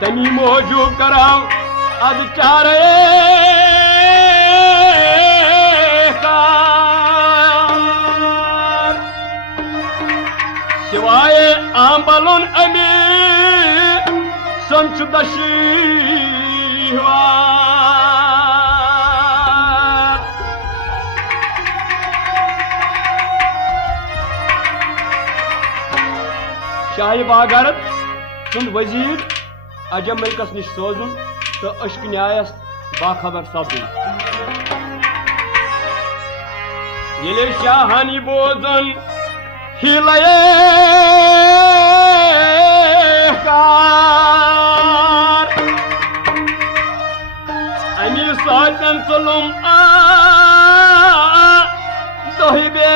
तमी मौजूब कराओ अद चारे सिवाय आंबलुन अमी समझ दशीवार शाही बागरत सुंद वजीर अजम मलिकस निश सोजुन तो अश्क न्यायस बाखबर सपदुन ये शाहानी बोजन हिलये अमी सातन चलुम दोहिबे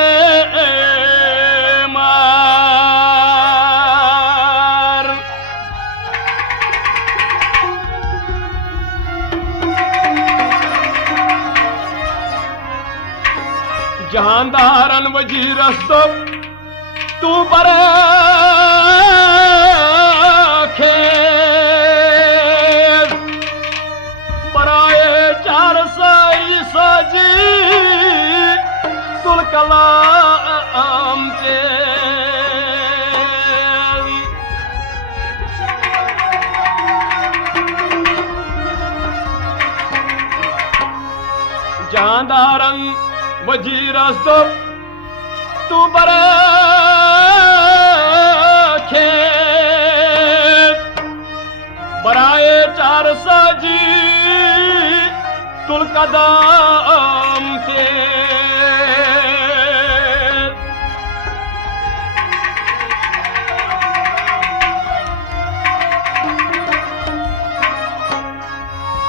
जहानदारन वजीरस तो तू पर खेल बराए चार साई साजी तुल कलाम के जहानदारन वजीरस तो तू बर खेत बराए चार साजी तुल कदम के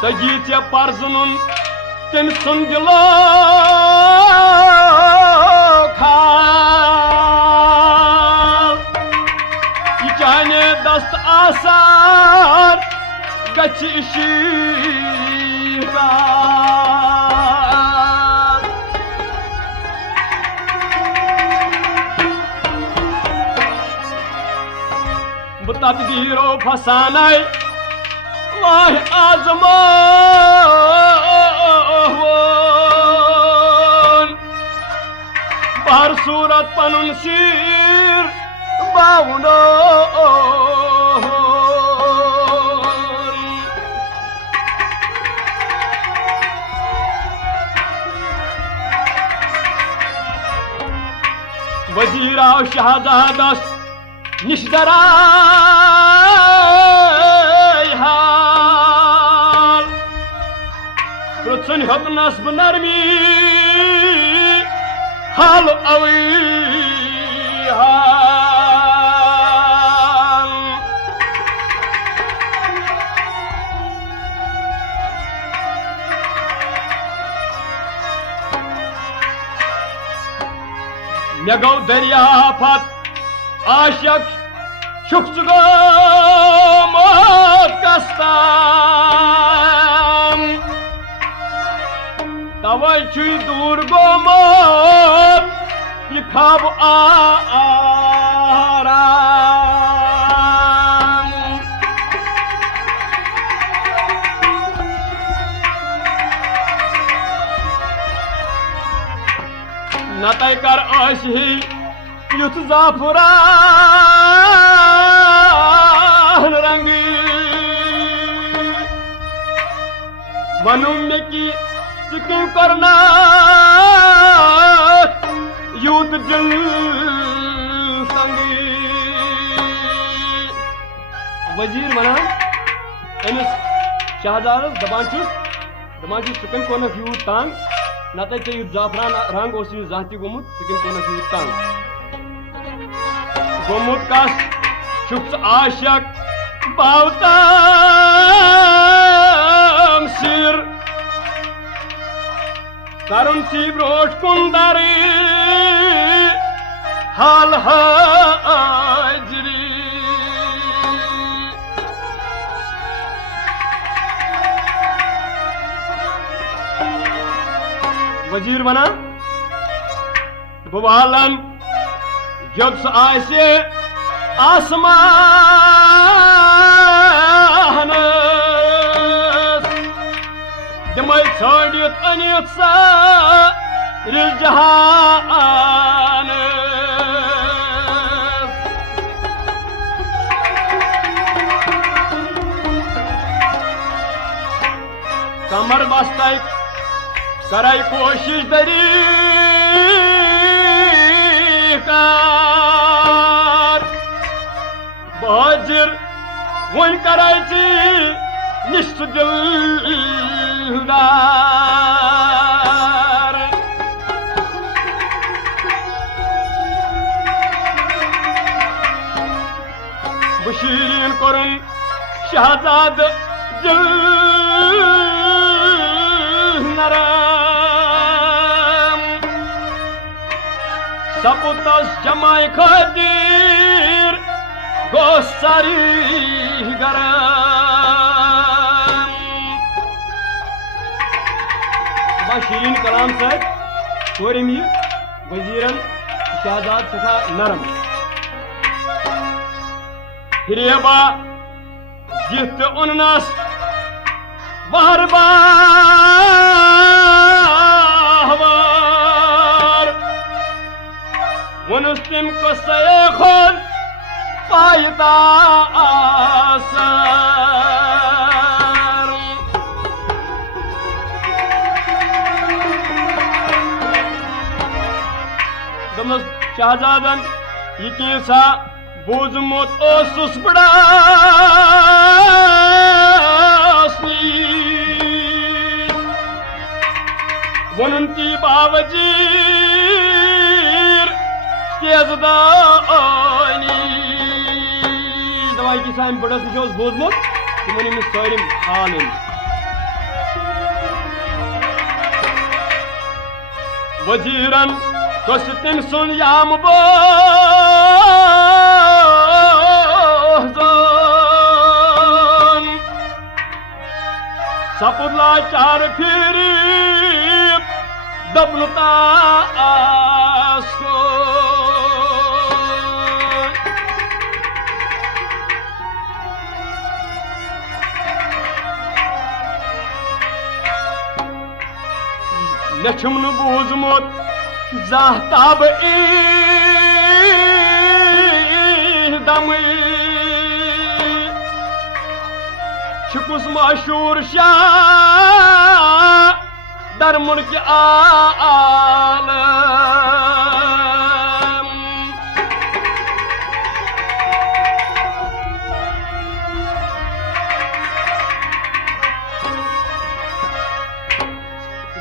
तजीत परजुन तम सुंजलो दस्त आसार गची तकदीरो फसानाय वाह आजमो बार सूरत पनुन शीर बावनो वजीरा शहजादस निशदरा हाल पृथ्वी हतनस नरमी हाल अवी हाल मे गो दरियाफत आशक शुक्स गो कस्ताम तवै छु दूर गोमत ये खाब आराम नतै कर आशी युथ जाफरान रंगी वनुम में की सिक्किम करना यूथ दिल संगी वजीर मना अमिस शहजादस दपान सिक्किम कोन यूथ तांग नतै चे युथ जाफरान रंग ओस जाति गोमुत सिक्किम कोन यूथ तांग गोमुत कस शुक्स आशक बावताम सिर करुण सी ब्रोट कुंदरी हाल हाजरी वजीर बना बुवालन जब से आसमान षोड़ित अनित सा जहान कमर बस्ता कराई कोशिश दरी बहाजिर वन कराई निष्ठ दिलदार बशीरीन करुन शहजाद दिल नरम सपुतस जमाई खातिर गो सारी गरम बशीरीन कलाम से कोरिम ये वजीरन शहजाद सखा नरम हिरेबा जित उन्नस बार बार वनुस तिम को सयखोन पायता आसर दमस शहजादन ये सा बोझमुत ओसुस बड़ा वनुनकी बावजीर तेजदानी दवाई की साइन बड़स नोस बोझमुत तुमन अमिस सारिम हाल वजीरन कस तम सुन याम बोझन सपुदला चार फिरी दबनुता आसको नछुमन बूझमुत जाहताब दम छुकुस मशहूर शाह दरमुन के आलम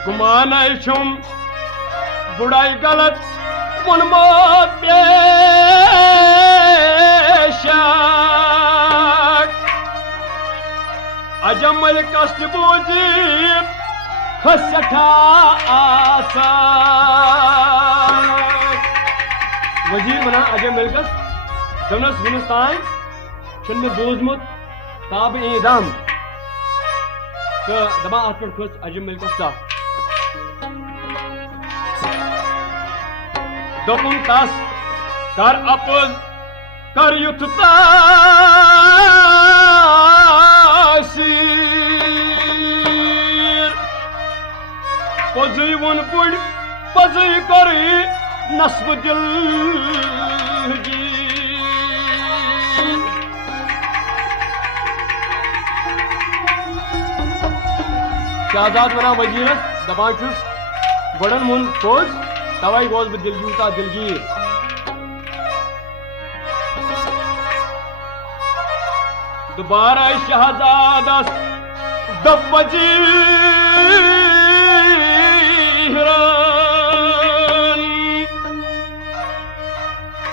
गुमान छुम बुढ़ाई गलत मुनमो पेशक अजमल कष्ट बूझी खसठा आसार वजीर बना अजय मिलकस दमनस हिंदुस्तान छन में बोझमुत ताब एदम तो दबा अत पे खस अजय मिलकस सा दोपुन तस कर अपोज कर युथ तासीर पजी वन पुड़ पजी करी नस्ब दिल की शहजाद वना वजीरस दपान छुस बड़न मुन पोज तवाई गोस बह दिल यूता दिलगीर दोबारा शहजादस दब वजीरन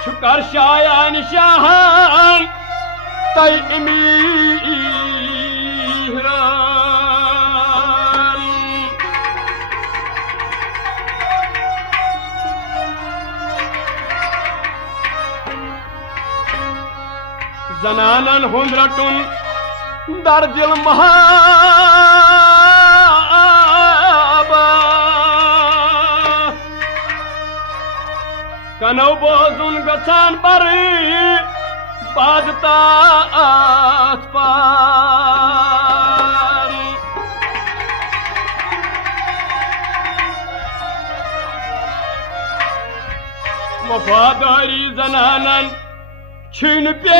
शुकर शायान शाहान तय जनानन हुंद रटुन दर दिल महाबा कनौ बोजुन गछान पर बाजता आस पार वफादारी जनानन छिन पेशा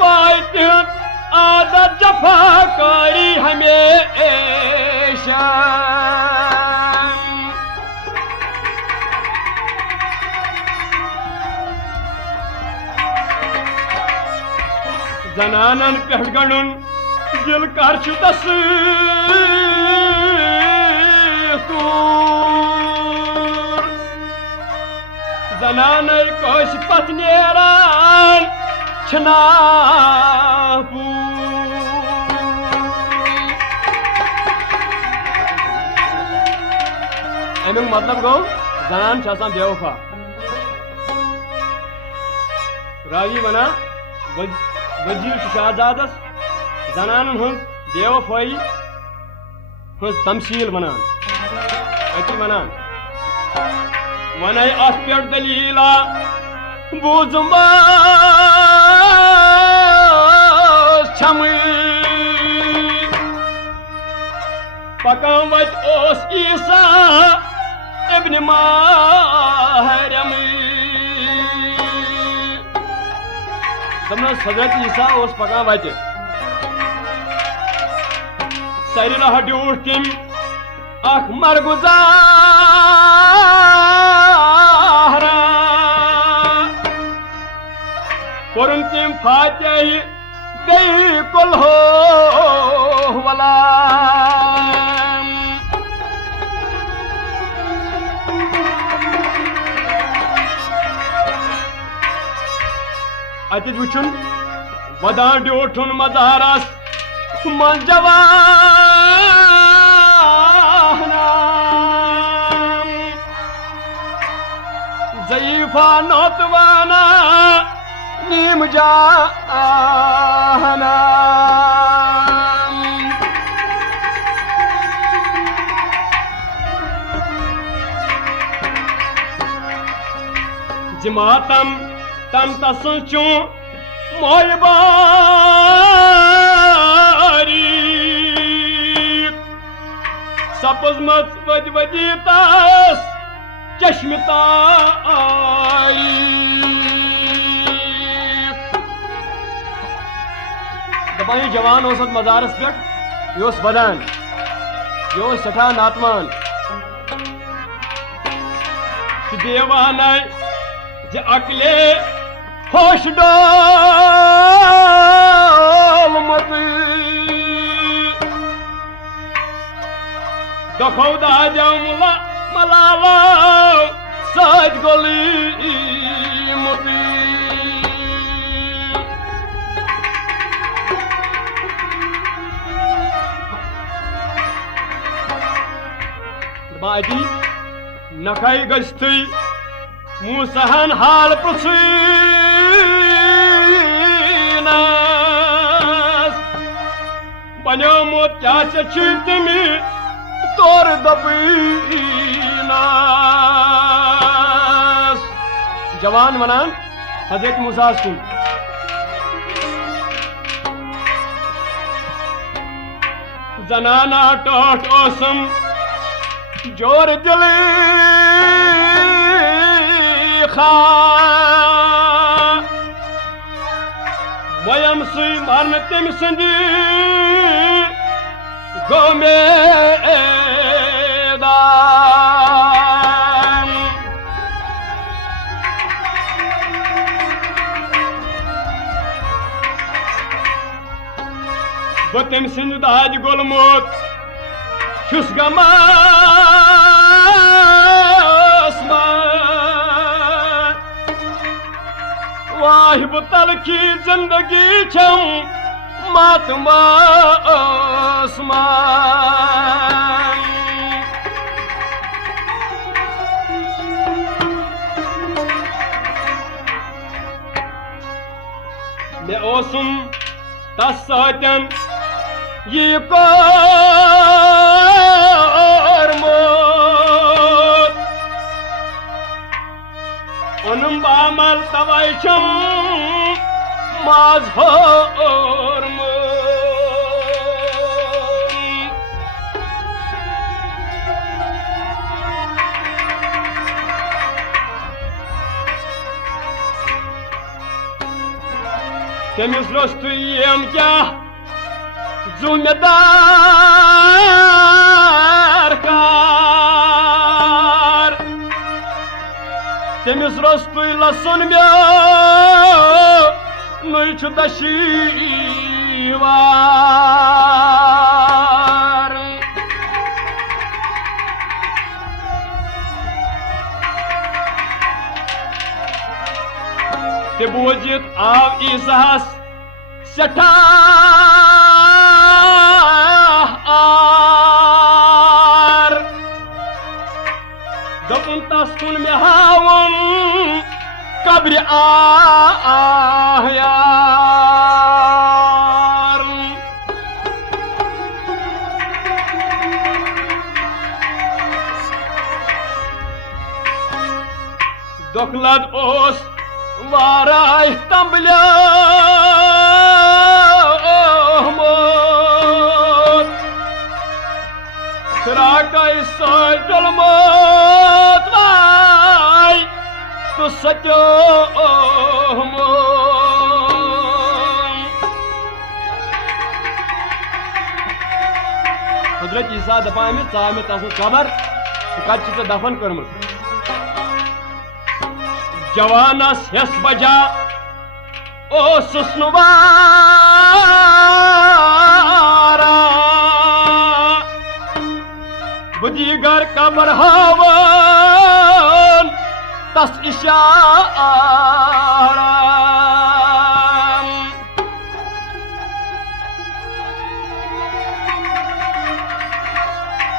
वायत आदत जफाकारी हमेशा जनानन पे गणुन दिल कर दस जनान कस पत नेरान छना अमुक मतलब गो जनान बेवफा रावी वना वजीर शहजादस जनान हज बेवफाई हज तमसील वनान अति वनान वन अत पे दलीला बूजुम छम पकान वत ओस ईसा इब्न माहरम दमनस हजरत ईसा ओस पकान वत सरी रह ड्यूट तिम अख मरगुजारा कोरुन तिम फातिह बे कुल हो वला अत वुचुन वदान ड्यूठुन मजारस मन जवाना ज़ईफा नौतवाना नीम जाना जिमातम तम तसुचू मोयबारी सपजमत वजी तस चश्मताई दपाई जवान औसत मजारस पे योस बदान यो सठा नातमान देवान जे अकले होश डाल मत दखौदा जमुला मलाला सज गली मती बाजी नखाई गस्ती मुसहन हाल पुछीनास बन्योमुत क्या तमी तोर दबीनास जवान वनान हजरत मूसा सुन जनाना टोट ओसम जोर दिली वयम सुई मरन तम संदी गो मैदान बो तम संद दाज गोलमोत छुस गमा वाहिब तल की जिंदगी छम मातमा आसमान मे ओसुम तस सतन ये कोरमोत ओनुम बामल तवाइचम तमिस रोस्तु यम क्या जुम्मेदार कार तमिस रोस्तु लसन मे नुछ दशीवार ते बोजित आव ईसास सठा आर दपुन तस कुन मे हावन कब्र आह्यार दोखलद ओस वाराय तंबल्या Serakai sajalmat vai tu sajo Hazrat Isa dapan में चाह में तस कबर कत दफन कर्मत जवानस यस बजा ओ सुस्नुवारा बुदीगर कबर हावन तस इशारा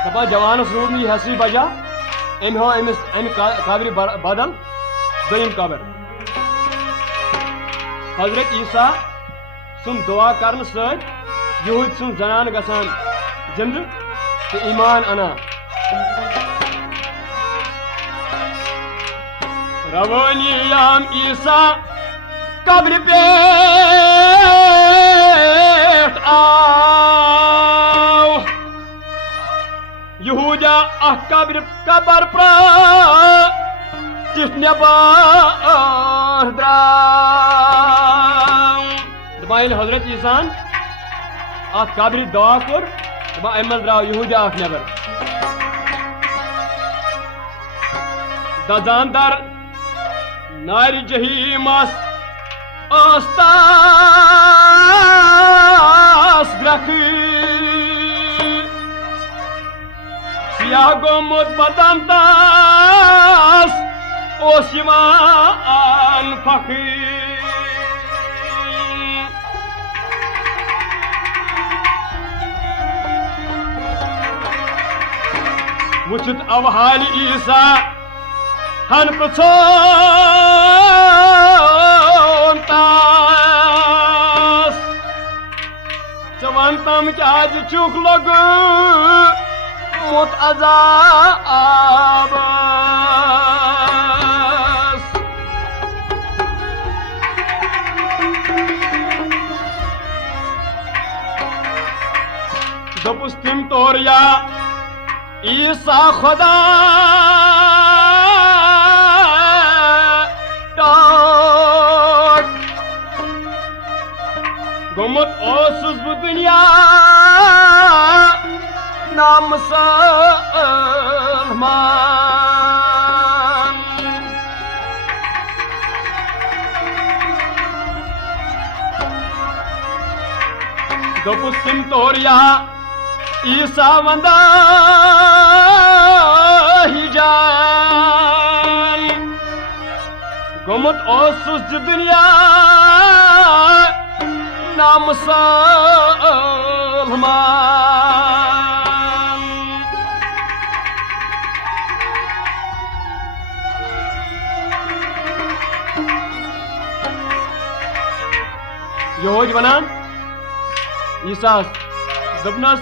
दपा जवानस रूद नी हसी बजा एम हो एमिस एम काबरी बदल दोयम कबर हजरत ईसा सुन दुआ करन सत यहूद सुन जनान गसान जिंद ते ईमान अना रवानी याम ईसा कब्र पे आओ यहूदा कब्र कबर प्रा जिसने बार दबाइल हजरत ईसान अत कब्र दुआ कर दबा अमल द्राव यहूदा नबर दजानदर नारी जहीमस आस्तास ग्रख सियाह गोमुद बदन तास ओशिमान फकीर वुचत अवहाल ईसा हन पछोन तास चवंतम क्या चुक लग मुत अजाब दपुस तिम तोरिया ईसा खुदा गोमुत ओसुस बु दुनिया नाम सलमान दोपुस तिम तोरिया ईसा वंदा हिजान गोमुत ओसुस दुनिया नाम सलमान योज वनान ईसा दपनस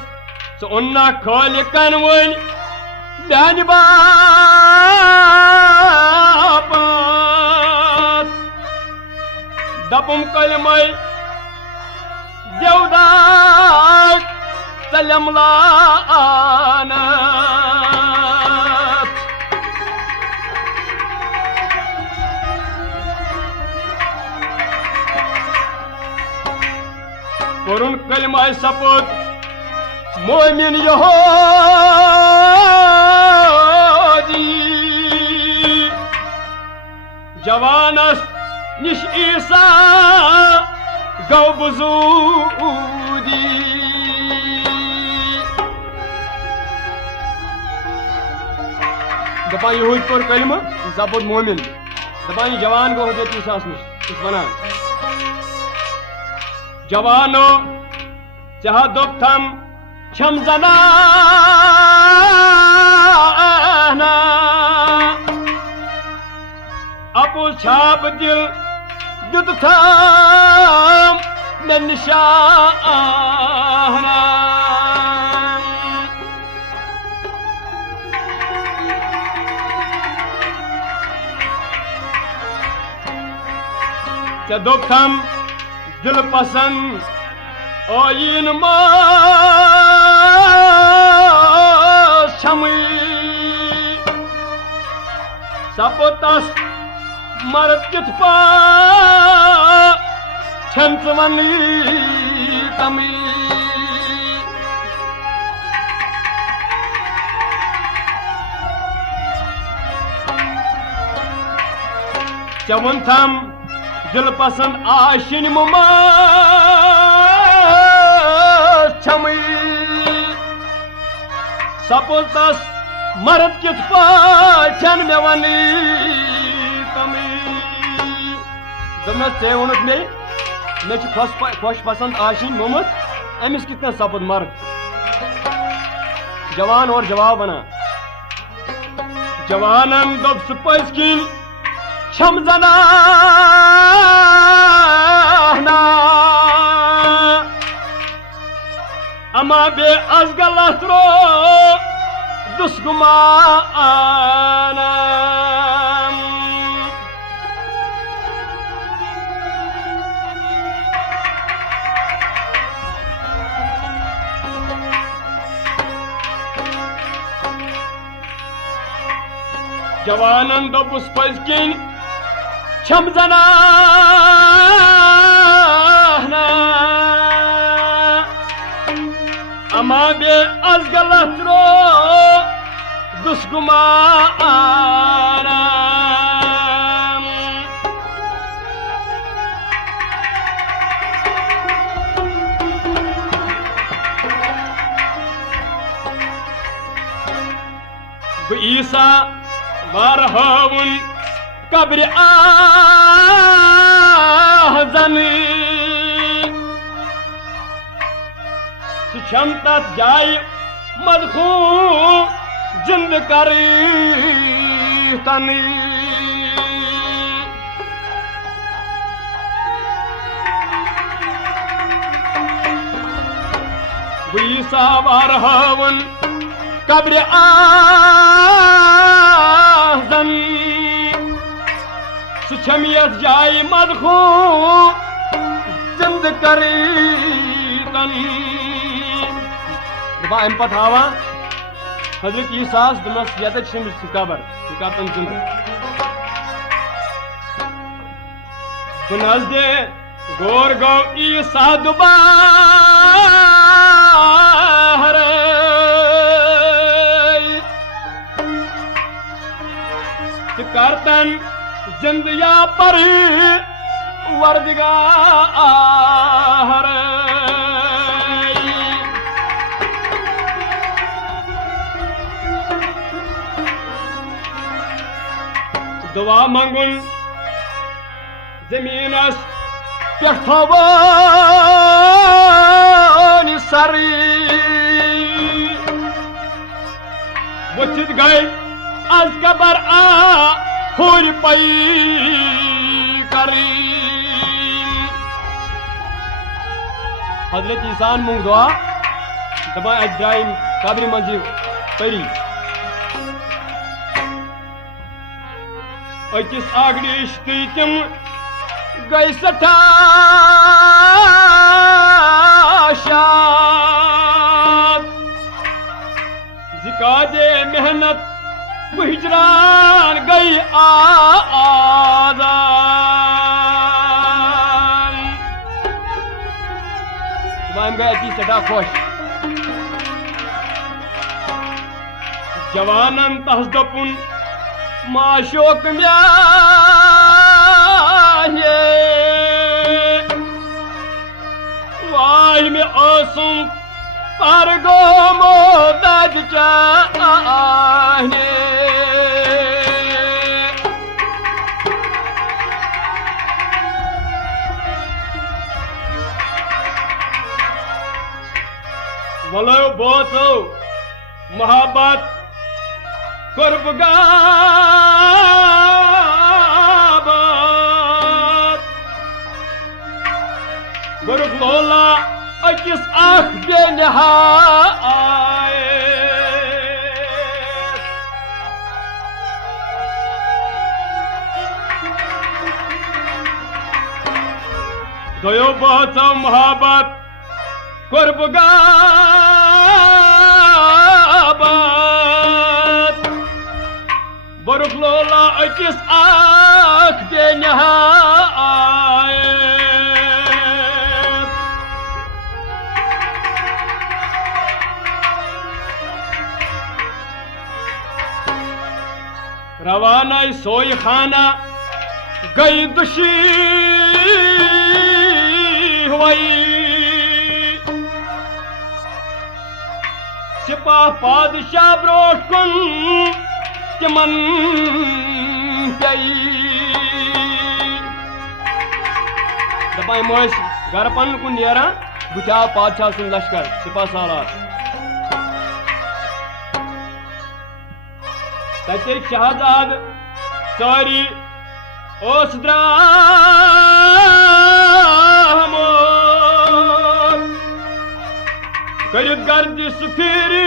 सो उन्ना खालिकन वन दान बापत दपुम कलमय देवदार सलम लानत कलमा सपुत मोमिन यहूदी जवानस निश ईसा गौ बुजूदी दपा यहूद पर कलमा सपुत मोमिन दपा जवान गो हजरत ईसा निश वनान जवानो चाह दुप थम छम ज़नाना अपु छाप दिल दुत थम में निशाना चाह दुप थम दिल पसंद ओइन शमी सपुतस मरद कित पा छंतवनी तमी चवन थम दिल पसंद आशिन मुमा छमी सपुतस मरद कित पाचन में वनी कमी दमन से उनक में खुश पसंद आशिन मोहम्मद अमिस कितना सपुत मर्द जवान और जवाब बना जवानम दब सुपस किन छम ज़नाना अमा बे az galatro dusgumana जवानन दो पुष्पजकिन छम ज़नाना अमा बे az galatro dusgumana bu İsa varhavun kabri ahzani सुछमतात जाय मदखू जिंद करी तनी वीसा वारहवन कब्र आज़न सुछमियत जाय मदखू जिंद करी तनी अम पे हावा हजरत ईसास दमस ये कबर कतन जिंद नजदे गोर गो ईसा दुबार करतन जिंद या पर वर्दिगार दुआ मंगुन जमीनस पेठवन सरी वचित गए आज कबर आ हुर पई करी हजरत ईसान मुंग दुआ दबा इब्राहिम कब्र मंजी परी अकिस आगड़िश तम गई सठा जिका दे मेहनत हिजरान गई आजान क्या खुश जवानन तहस दपुन माशोक म्या वाह में ओसुम पर गो मोदद चाहे वलो बोतो मोहब्बत कुर्बगाबाद गुरुख लोला अकिस आख बेनहाए दयो बोतो मोहब्बत कुर्बगाबाद बरुख लोला अकिस आख बेनहाए रवाना सोई खाना गई दुशी हुई सिपाह पादशाह ब्रोट कुन तिमन दपाई मोस घर पन कुन नेरा बुचा पादशाह सुन लश्कर सिपाह सालार तत शहजाद सारी ओस द्रामो करित गर्दी सुफिरी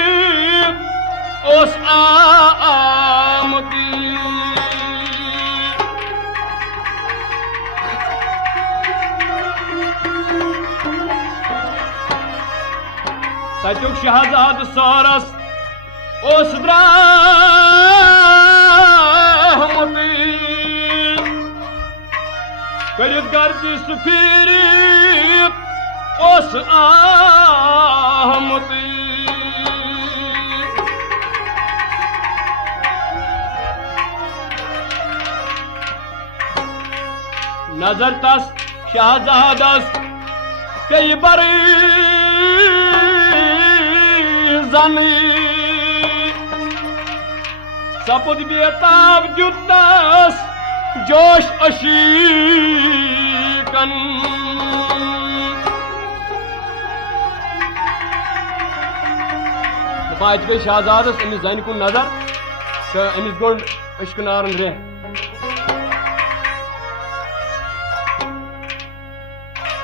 ओस आमदी तजुक शहजाद सारस ओस द्रामदी करित गर्दी सुफिरी ओस आमदी नजर तस शहजादस कई बरी जनी सपुद बेताब जुतस जोश अशीकन पाँच गई शहजादस अमिस जन कुन नजर तो अमिस गोड अश्क नारन रेह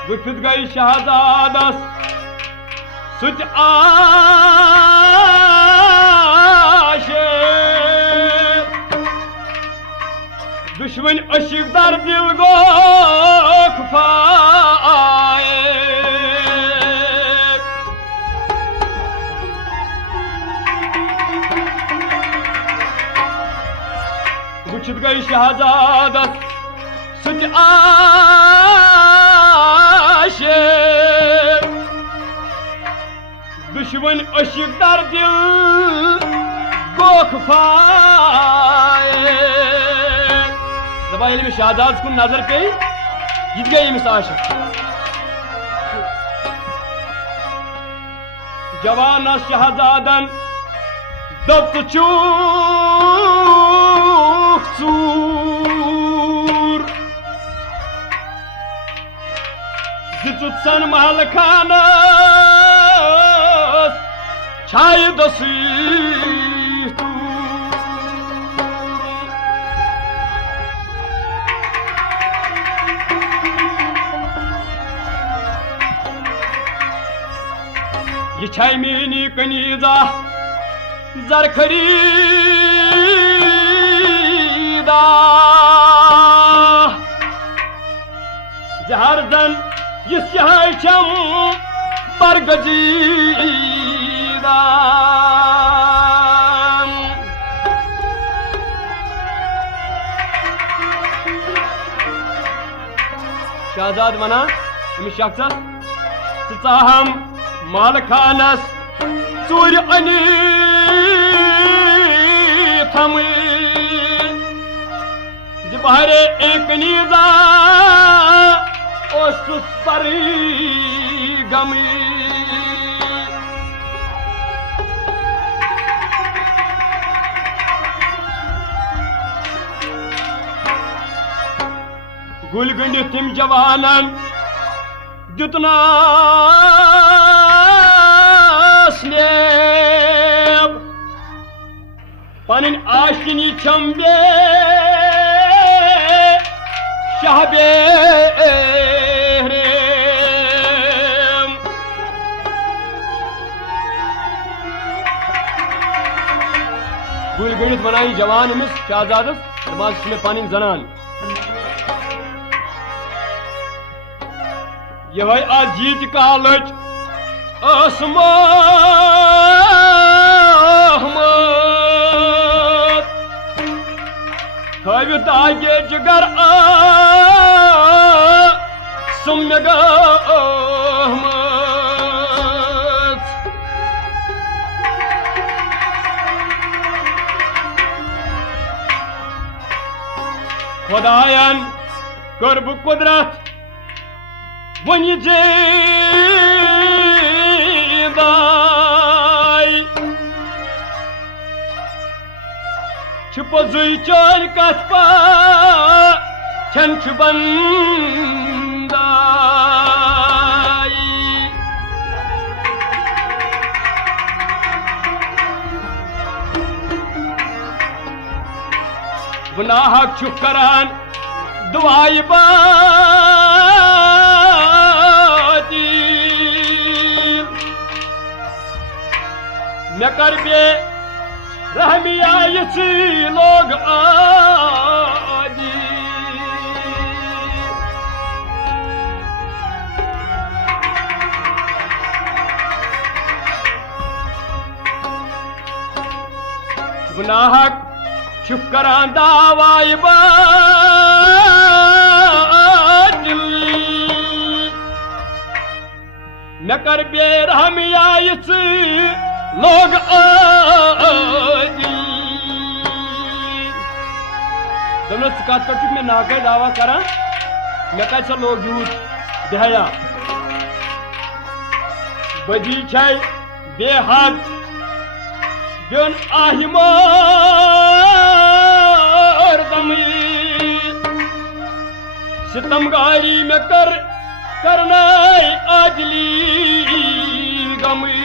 गुफित गई शहजादस सुच आशे दुश्मन अशिक दर दिल गो खुफाए गुफित गई शहजादस सुच आशे दुश्मन अशिक दर दिल गोख फाए दबा में शहजाद कुन नजर पे ये गई अमिस आशिक जवान शहजादन दब चूक चूर जितुत्सन महल खानस छाय दसी ये छाय मेनी कनीजा जर खरीदा जहर जन ये शम बरगजीदा शहजाद वना अमिस शख्स हम माल खानस चूर अनि थम जबहरे एक नीजा ओसुस परी गमी गुल गंड तिम जवानन जुतना स्नेब पनिन आशिनी चंबे शहबे गुल गंडित बनाई जवान अमिस शहजादस नमाज में पानी जनान यह आज जीत कालच असमत थवित आगे जिगर सुम्यग खुदायन कर्ब कुदरत वन जेदाई छुपजुई चोर कथपा छंच बंदाई गुनाहक छुप करान दुआई मैं कर बे रहमिया यसी लोग आजी गुनाहक शुक्रान दावाई मैं कर बे रहमिया यसी लोग दोनों शिकायत कर चुके मैं नाके दावा करा मैं कैसा लोग यूथ दहया बजी छाई बेहद बिन आहिमार दमी सितमगारी में करना आजली गमी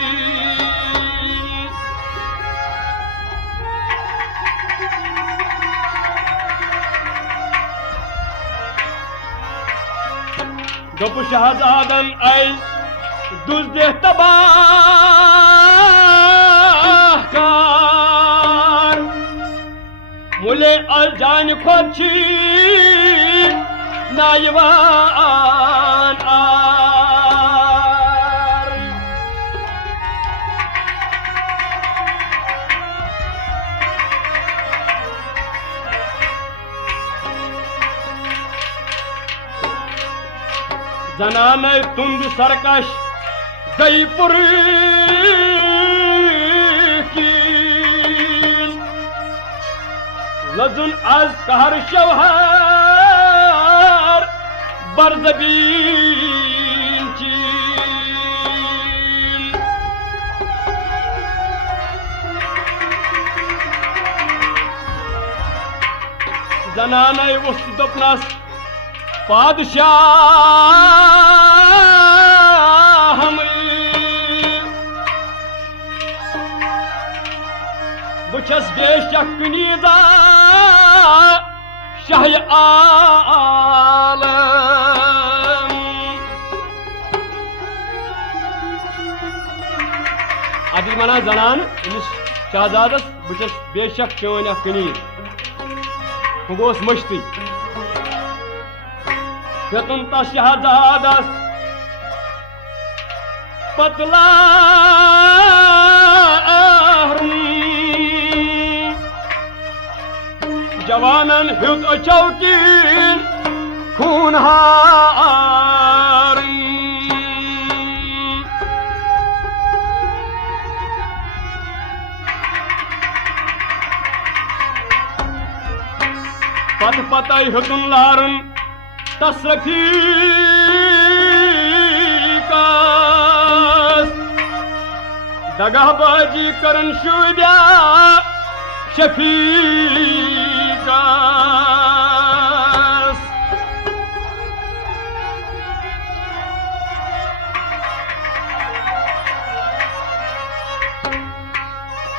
गप शहजादन आई दुजदे तबाह मुले अलजान खोची नायवान आर जनाने तुंद सरकश गई पुरी लजुन आज कहर शवहार बरजबीन चीन जनाने उस दपनस पादशाह बस बेशक नीजा शाह आलम अदिल मना जनान शहजादस बस बेशक चोन कनीर गोस मश्ती हेतुन ता शहजादस पतला जवानन हित चौकीन खूनहार पत पत हेतुन लारुन तस रफीकास दगाहबाजी करन शुद्या शफीकास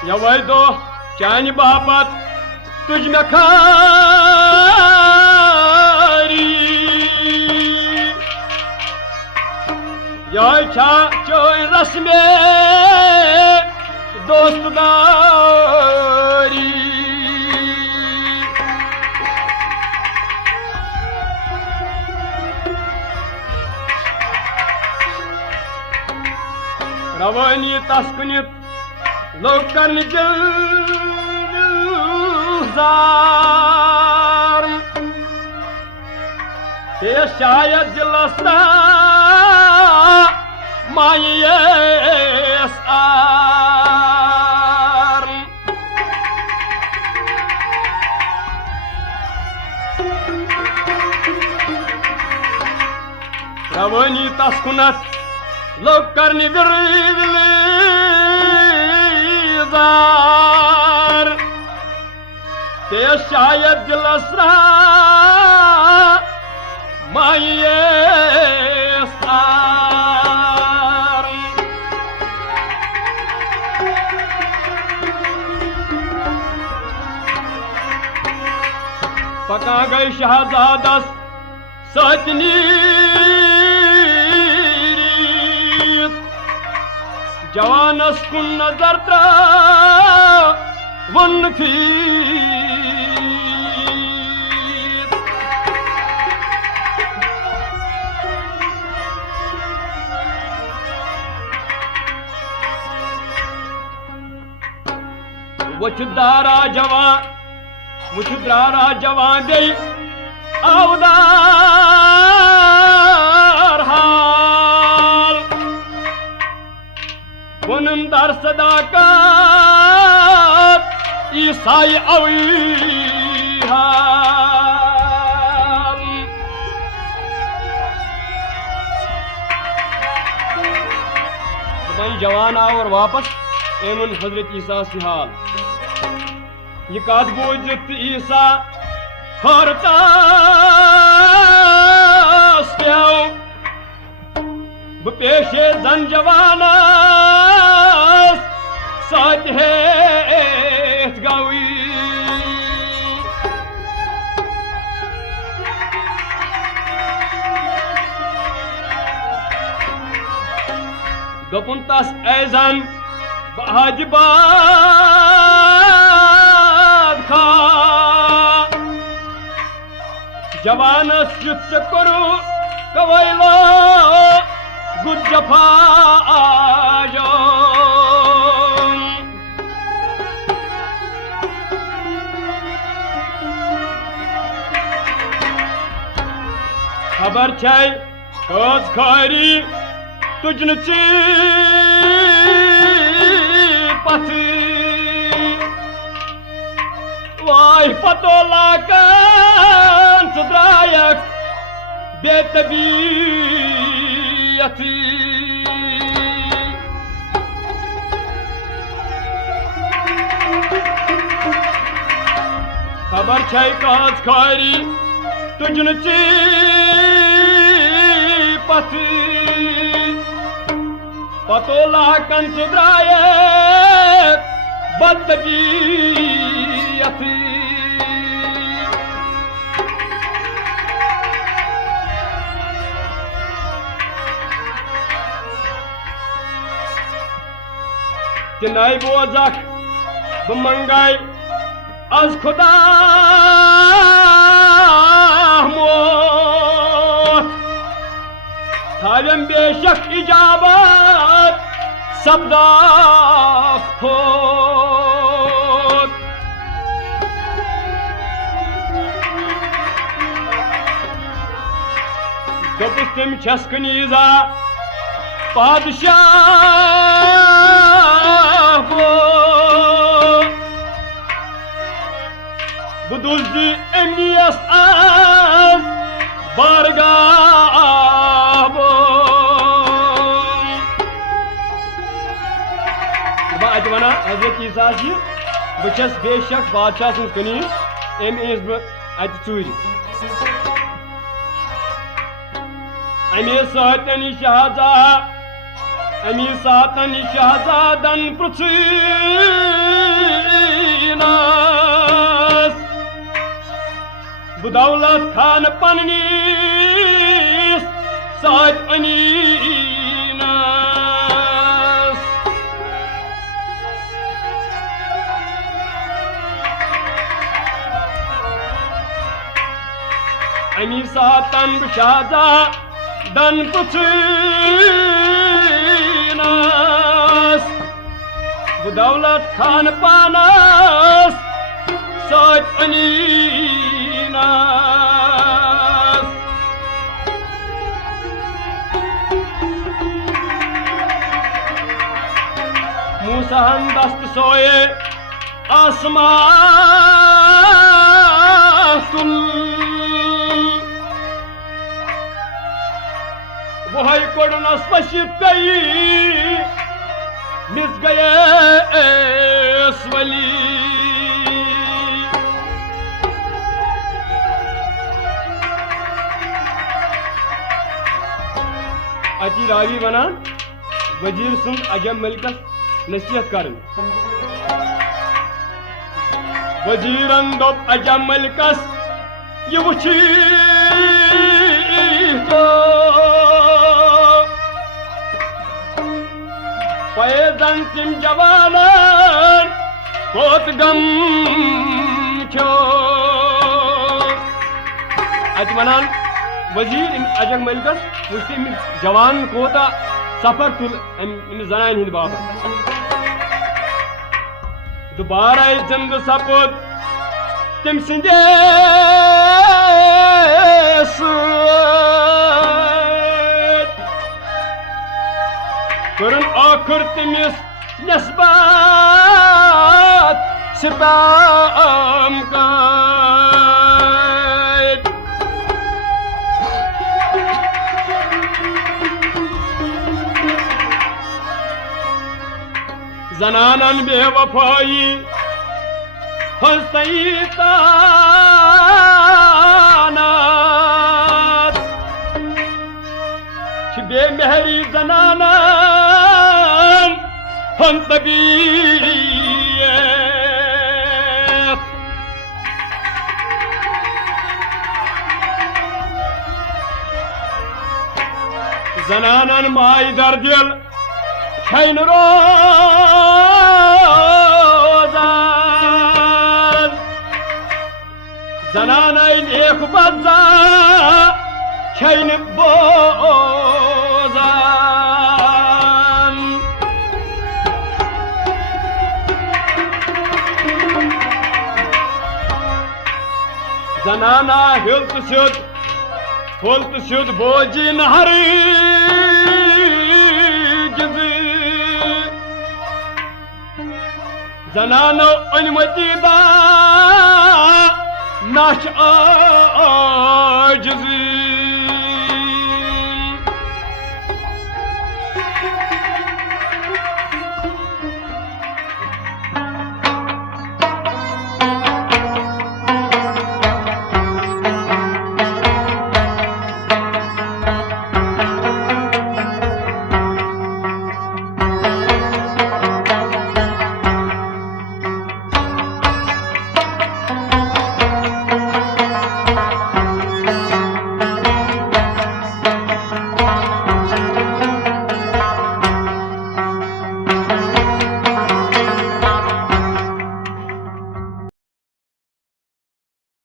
यवै दो चान बापत तुझ में खारी यह छा चोय रस में दोस्तदारी रवानी तस्कुनित लोग कर जार ते शायद दिलस्ता मायस आर रवानी तस्कुनत लोग करनी जार ते शायद दिलस्रा मायस आर पका गई शहजादस सचनी जवानस कुन नजर त्रा वन फीत वचदारा जवान दे आवदार हाल वनम दर सदाकत ईसाई अवी हाल जवान आओ और वापस एमन हजरत ईसा से हाल ये कात बोझत ईसा हरतास पेशे जन जवानस सत है गवी दोपुन तस ऐजन बहाजिबाद खा जवानस युद्ध करो कवैलो गुज्जफा आजो खबर छै कस खारी तुझन पथी वाह पतो लाकन सुद्रायक बेतबीयती खबर छै कस खारी तुझन पथी पतोला कंसुद्राय बदतबीयती तिनाई बोजक बमंगाई आज खुदा मोत थावम बेशक इजाबत सब्दा खोत दोपुस तम छस कनीजा पादशाह बुदुज़ एमियस आज बारगाह अत वन हजरत ईसा बस बेशक बादशाह सज कनीज अम अत चूर अमी सातन शहजादन पृथ्वीनास बदौलत खान पन्नीस सात अनीनास अमी सातन शहजादन पृथ्वीनास बदौलत खान पानास सात अनीनास मूसाहन दस्त सोए आसमां वही कोडनस पशित गई मिस गए वली अति रावी वना वजीर सुन अजम मलिकस नसीहत कर वजीरन दोप अजम मलिकस ये वुची तो पैदन तिम जवानन कोत गम छो अत वनान वजीर अजम मलिकस मुस्लिम जवान कोता सफर तुल जनान हिंद बाबत दोबारा जिंद सपुद तिम सिंदे करन आखिर तमिस नस्बत सितम कायद जनानन बेवफाई हंसई तानात बेमेहरी जनानन हंतबीयत जनानन माय दर्दिल खैन रोजान जनानन एक बजा खैन बोजान जनाना हिल्त सुद बोजी नहरी जनानो अनुमति दा नाश आजिज़